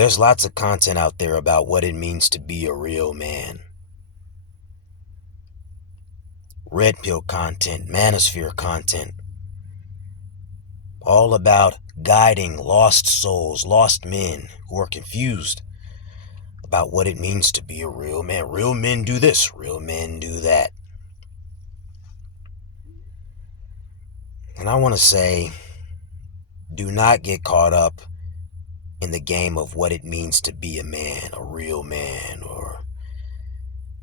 There's lots of content out there about what it means to be a real man. Red pill content, manosphere content, all about guiding lost souls, lost men who are confused about what it means to be a real man. Real men do this, real men do that. And I want to say, do not get caught up in the game of what it means to be a man, or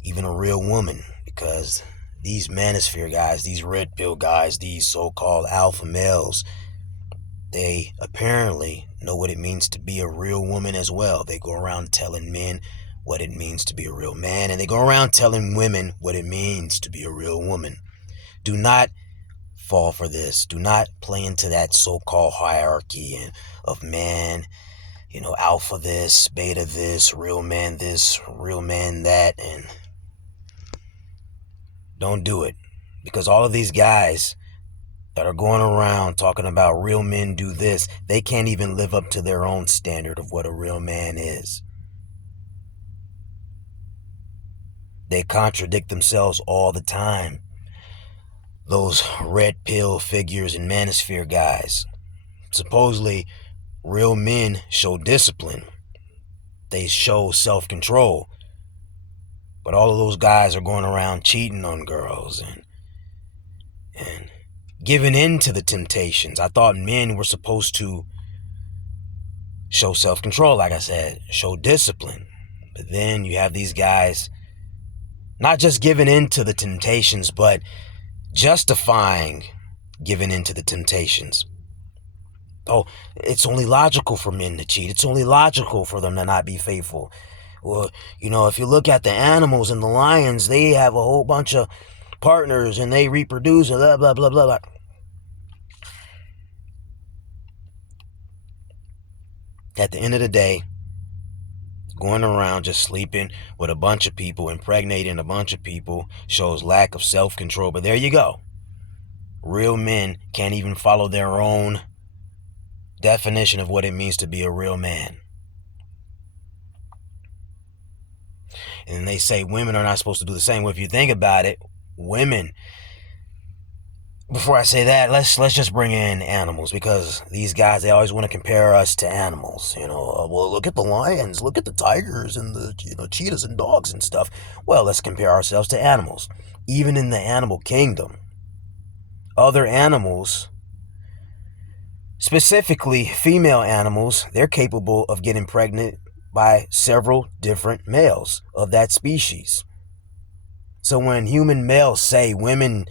even a real woman, because these manosphere guys, these red pill guys, these so-called alpha males, they apparently know what it means to be a real woman as well. They go around telling men what it means to be a real man, and they go around telling women what it means to be a real woman. Do not fall for this. Do not play into that so-called hierarchy of man, alpha this, real man that, and don't do it. Because all of these guys that are going around talking about real men do this, they can't even live up to their own standard of what a real man is. They contradict themselves all the time. Those red pill figures and manosphere guys. Supposedly, real men show discipline. They show self-control. But all of those guys are going around cheating on girls and giving in to the temptations. I thought men were supposed to show self-control, like I said, show discipline. But then you have these guys not just giving in to the temptations, but justifying giving in to the temptations. Oh, it's only logical for men to cheat. It's only logical for them to not be faithful. Well, if you look at the animals and the lions, they have a whole bunch of partners and they reproduce and blah, blah, blah, blah, blah. At the end of the day, going around just sleeping with a bunch of people, impregnating a bunch of people, shows lack of self-control. But there you go. Real men can't even follow their own definition of what it means to be a real man. And they say women are not supposed to do the same. Well, if you think about it, women, before I say that, let's just bring in animals, because these guys, they always want to compare us to animals. Well, look at the lions, look at the tigers and the cheetahs and dogs and stuff. Well, let's compare ourselves to animals. Even in the animal kingdom, other animals, specifically female animals, they're capable of getting pregnant by several different males of that species. So when human males say women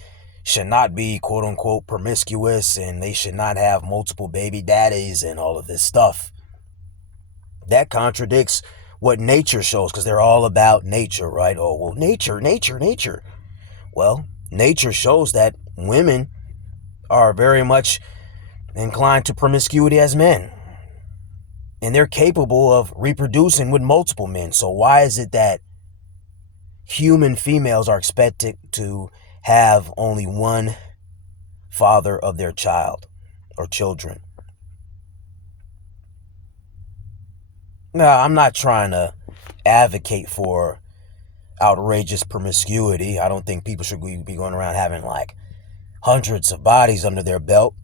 should not be quote unquote promiscuous and they should not have multiple baby daddies and all of this stuff, that contradicts what nature shows, because they're all about nature, right? Oh, well, nature. Well, nature shows that women are very much inclined to promiscuity as men, and they're capable of reproducing with multiple men. So why is it that human females are expected to have only one father of their child or children? Now, I'm not trying to advocate for outrageous promiscuity. I don't think people should be going around having like hundreds of bodies under their belt.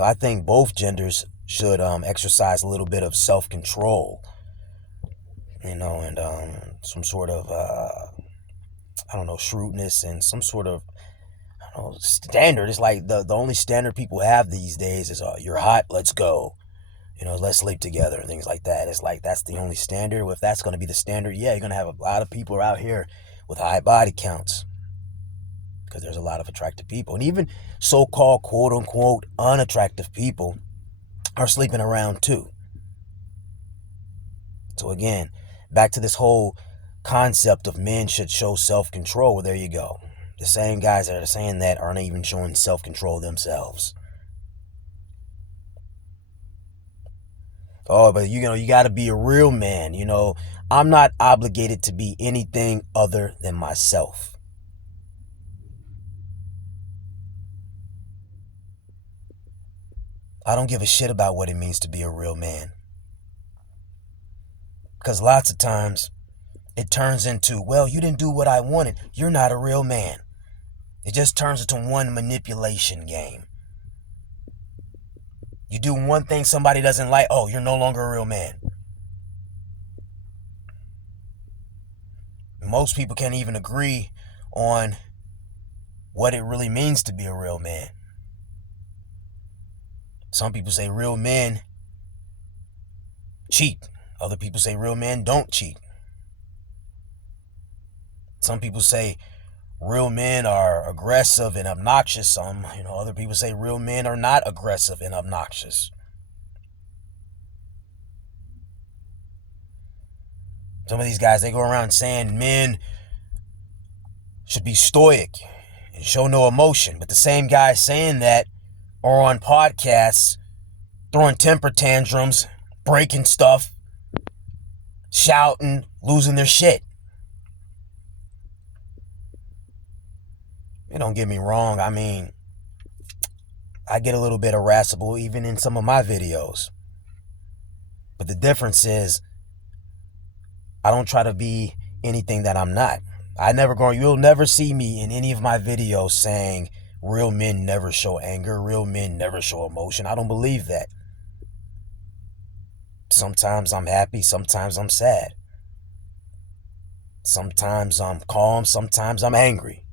I think both genders should exercise a little bit of self-control, and some sort of shrewdness and some sort of standard. It's like the only standard people have these days is you're hot, let's go, let's sleep together and things like that. It's like that's the only standard. Well, if that's going to be the standard, yeah, you're going to have a lot of people out here with high body counts, because there's a lot of attractive people, and even so-called quote-unquote unattractive people are sleeping around too. So again, back to this whole concept of men should show self-control. Well, there you go. The same guys that are saying that aren't even showing self-control themselves. Oh, but you got to be a real man. I'm not obligated to be anything other than myself. I don't give a shit about what it means to be a real man. Because lots of times it turns into, well, you didn't do what I wanted. You're not a real man. It just turns into one manipulation game. You do one thing somebody doesn't like, oh, you're no longer a real man. Most people can't even agree on what it really means to be a real man. Some people say real men cheat. Other people say real men don't cheat. Some people say real men are aggressive and obnoxious. Other people say real men are not aggressive and obnoxious. Some of these guys, they go around saying men should be stoic and show no emotion. But the same guys saying that are on podcasts throwing temper tantrums, breaking stuff, shouting, losing their shit. Don't get me wrong. I mean, I get a little bit irascible even in some of my videos. But the difference is I don't try to be anything that I'm not. You'll never see me in any of my videos saying real men never show anger, real men never show emotion. I don't believe that. Sometimes I'm happy, sometimes I'm sad. Sometimes I'm calm, sometimes I'm angry.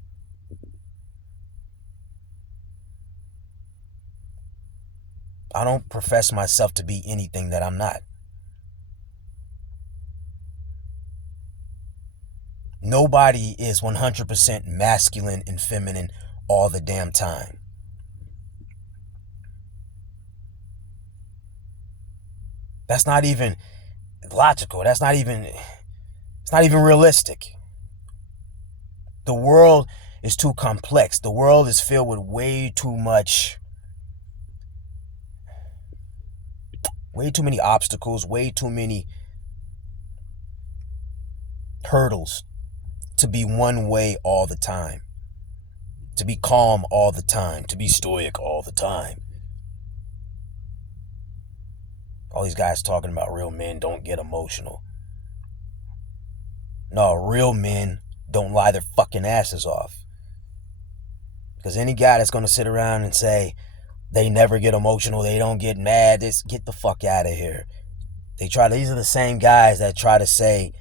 I don't profess myself to be anything that I'm not. Nobody is 100% masculine and feminine all the damn time. That's not even logical. It's not even realistic. The world is too complex. The world is filled with way too many obstacles, way too many hurdles to be one way all the time, to be calm all the time, to be stoic all the time. All these guys talking about real men don't get emotional. No, real men don't lie their fucking asses off. Because any guy that's going to sit around and say they never get emotional, they don't get mad, get the fuck out of here. These are the same guys that try to say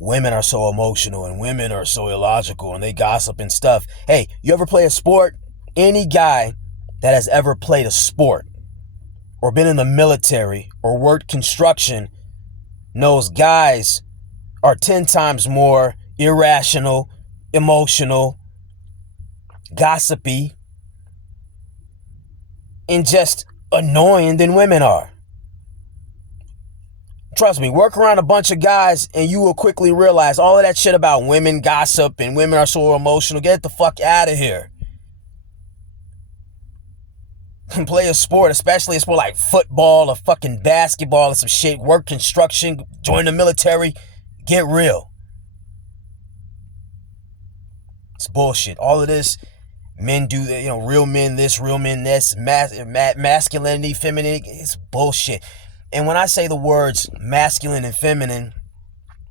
women are so emotional and women are so illogical and they gossip and stuff. Hey, you ever play a sport? Any guy that has ever played a sport or been in the military or worked construction knows guys are 10 times more irrational, emotional, gossipy, and just annoying than women are. Trust me, work around a bunch of guys and you will quickly realize all of that shit about women gossip and women are so emotional. Get the fuck out of here. And play a sport, especially a sport like football or fucking basketball or some shit. Work construction, join the military. Get real. It's bullshit. All of this, men do, real men this, real men this, masculinity, femininity, it's bullshit. And when I say the words masculine and feminine,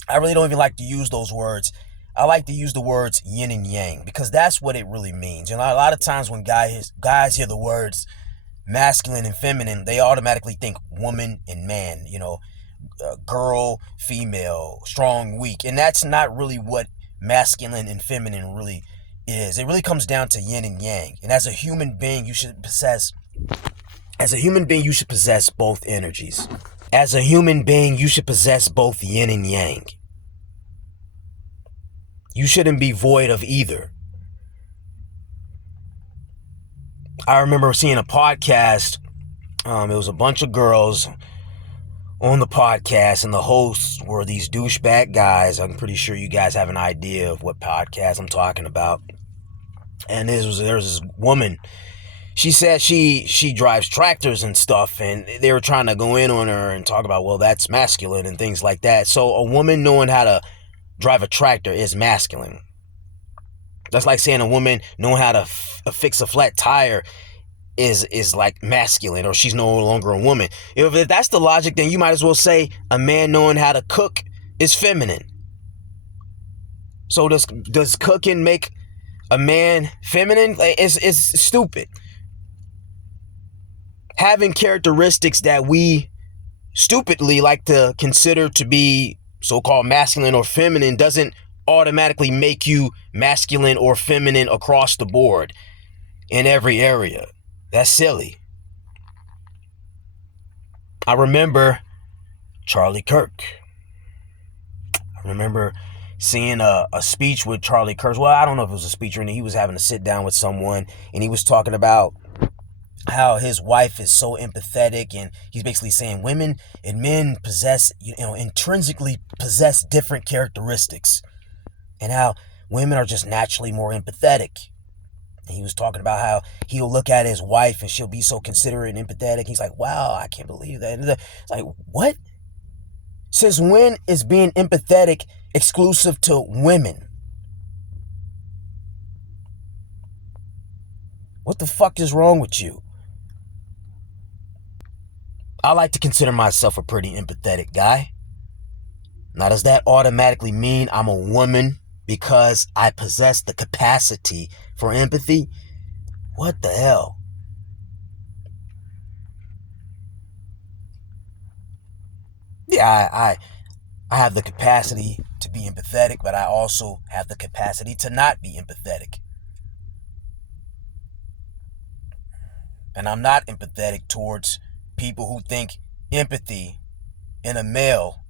I really don't even like to use those words. I like to use the words yin and yang because that's what it really means. A lot of times when guys hear the words masculine and feminine, they automatically think woman and man, girl, female, strong, weak. And that's not really what masculine and feminine really is. It really comes down to yin and yang. And as a human being, you should possess both energies. As a human being, you should possess both yin and yang. You shouldn't be void of either. I remember seeing a podcast. It was a bunch of girls on the podcast, and the hosts were these douchebag guys. I'm pretty sure you guys have an idea of what podcast I'm talking about. And there was this woman. She said she drives tractors and stuff, and they were trying to go in on her and talk about, well, that's masculine and things like that. So a woman knowing how to drive a tractor is masculine. That's like saying a woman knowing how to fix a flat tire is like masculine, or she's no longer a woman. If that's the logic, then you might as well say a man knowing how to cook is feminine. So does cooking make a man feminine? It's stupid. Having characteristics that we stupidly like to consider to be so-called masculine or feminine doesn't automatically make you masculine or feminine across the board in every area. That's silly. I remember Charlie Kirk. I remember seeing a speech with Charlie Kirk. Well, I don't know if it was a speech or anything. He was having a sit down with someone, and he was talking about how his wife is so empathetic, and he's basically saying women and men possess, intrinsically possess different characteristics, and how women are just naturally more empathetic. And he was talking about how he'll look at his wife and she'll be so considerate and empathetic. He's like, wow, I can't believe that. It's like, what? Since when is being empathetic exclusive to women? What the fuck is wrong with you? I like to consider myself a pretty empathetic guy. Now, does that automatically mean I'm a woman because I possess the capacity for empathy? What the hell? Yeah, I have the capacity to be empathetic, but I also have the capacity to not be empathetic. And I'm not empathetic towards people who think empathy in a male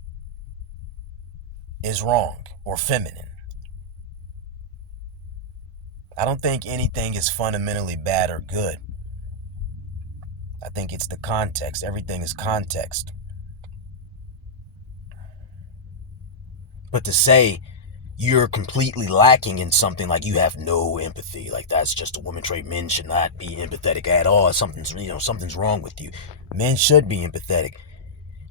is wrong or feminine. I don't think anything is fundamentally bad or good. I think it's the context. Everything is context. But to say you're completely lacking in something, like you have no empathy, like that's just a woman trait, men should not be empathetic at all, something's wrong with you. Men should be empathetic.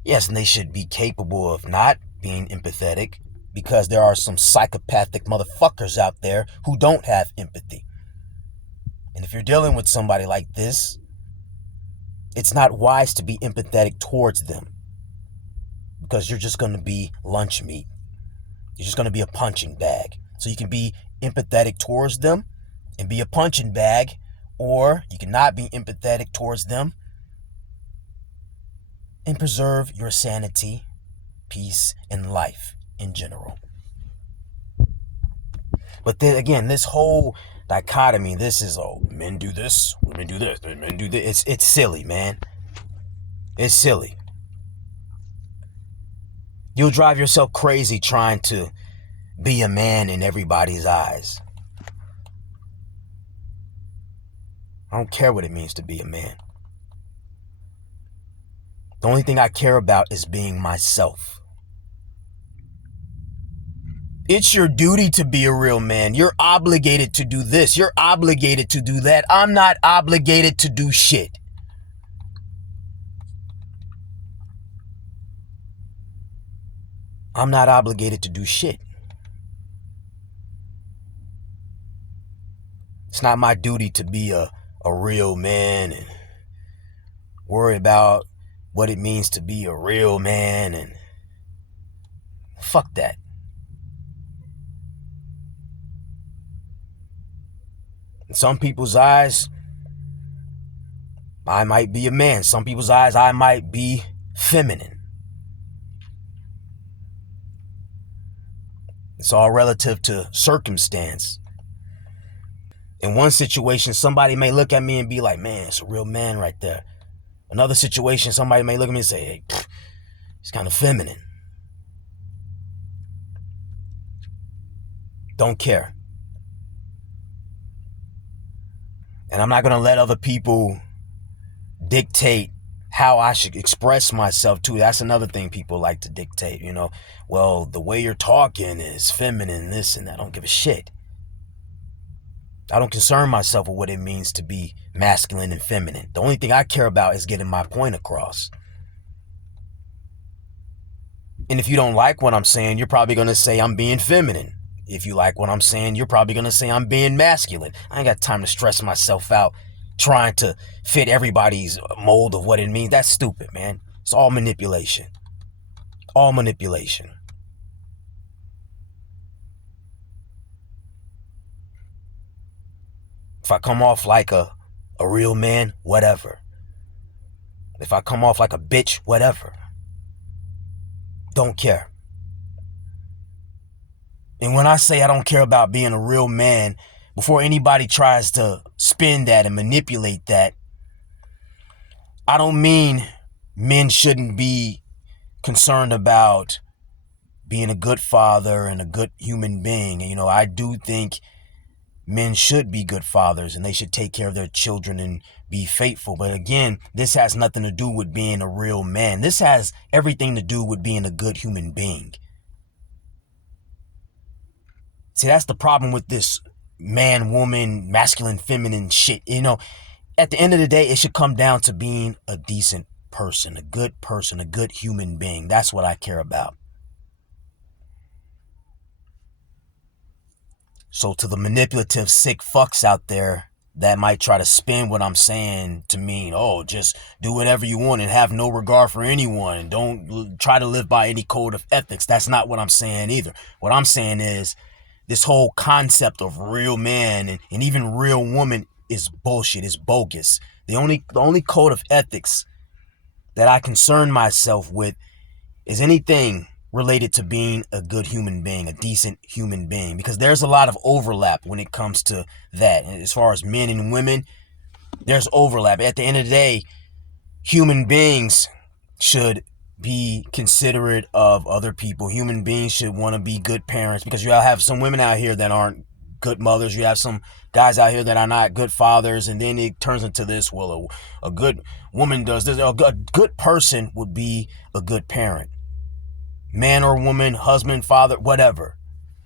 Yes, and they should be capable of not being empathetic, because there are some psychopathic motherfuckers out there who don't have empathy. And if you're dealing with somebody like this, it's not wise to be empathetic towards them, because you're just going to be lunch meat. You're just going to be a punching bag. So you can be empathetic towards them and be a punching bag, or you can not be empathetic towards them and preserve your sanity, peace, and life in general. But then again, this whole dichotomy, this is, men do this, women do this, men do this. It's silly, man. It's silly. You'll drive yourself crazy trying to be a man in everybody's eyes. I don't care what it means to be a man. The only thing I care about is being myself. It's your duty to be a real man. You're obligated to do this. You're obligated to do that. I'm not obligated to do shit. I'm not obligated to do shit. It's not my duty to be a real man and worry about what it means to be a real man, and fuck that. In some people's eyes, I might be a man. Some people's eyes, I might be feminine. It's all relative to circumstance. In one situation, somebody may look at me and be like, man, it's a real man right there. Another situation, somebody may look at me and say, hey, he's kind of feminine. Don't care. And I'm not going to let other people dictate how I should express myself too. That's another thing people like to dictate, Well, the way you're talking is feminine, this and that. I don't give a shit. I don't concern myself with what it means to be masculine and feminine. The only thing I care about is getting my point across. And if you don't like what I'm saying, you're probably going to say I'm being feminine. If you like what I'm saying, you're probably going to say I'm being masculine. I ain't got time to stress myself out trying to fit everybody's mold of what it means. That's stupid, man. It's all manipulation. All manipulation. If I come off like a real man, whatever. If I come off like a bitch, whatever. Don't care. And when I say I don't care about being a real man, before anybody tries to spin that and manipulate that, I don't mean men shouldn't be concerned about being a good father and a good human being. And, I do think men should be good fathers and they should take care of their children and be faithful. But again, this has nothing to do with being a real man. This has everything to do with being a good human being. See, that's the problem with this man, woman, masculine, feminine shit. At the end of the day, it should come down to being a decent person, a good human being. That's what I care about. So to the manipulative, sick fucks out there that might try to spin what I'm saying to mean, oh, just do whatever you want and have no regard for anyone and don't try to live by any code of ethics. That's not what I'm saying either. What I'm saying is this whole concept of real man and even real woman is bullshit. It's bogus. The only code of ethics that I concern myself with is anything related to being a good human being, a decent human being, because there's a lot of overlap when it comes to that. And as far as men and women, there's overlap. At the end of the day, human beings should be considerate of other people. Human beings should want to be good parents, because you have some women out here that aren't good mothers. You have some guys out here that are not good fathers, and then it turns into this, well, a good woman does this. A good person would be a good parent. Man or woman, husband, father, whatever.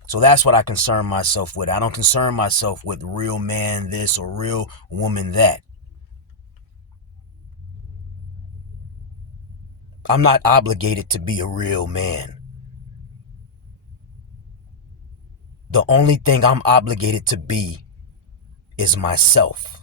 So that's what I concern myself with. I don't concern myself with real man this or real woman that. I'm not obligated to be a real man. The only thing I'm obligated to be is myself.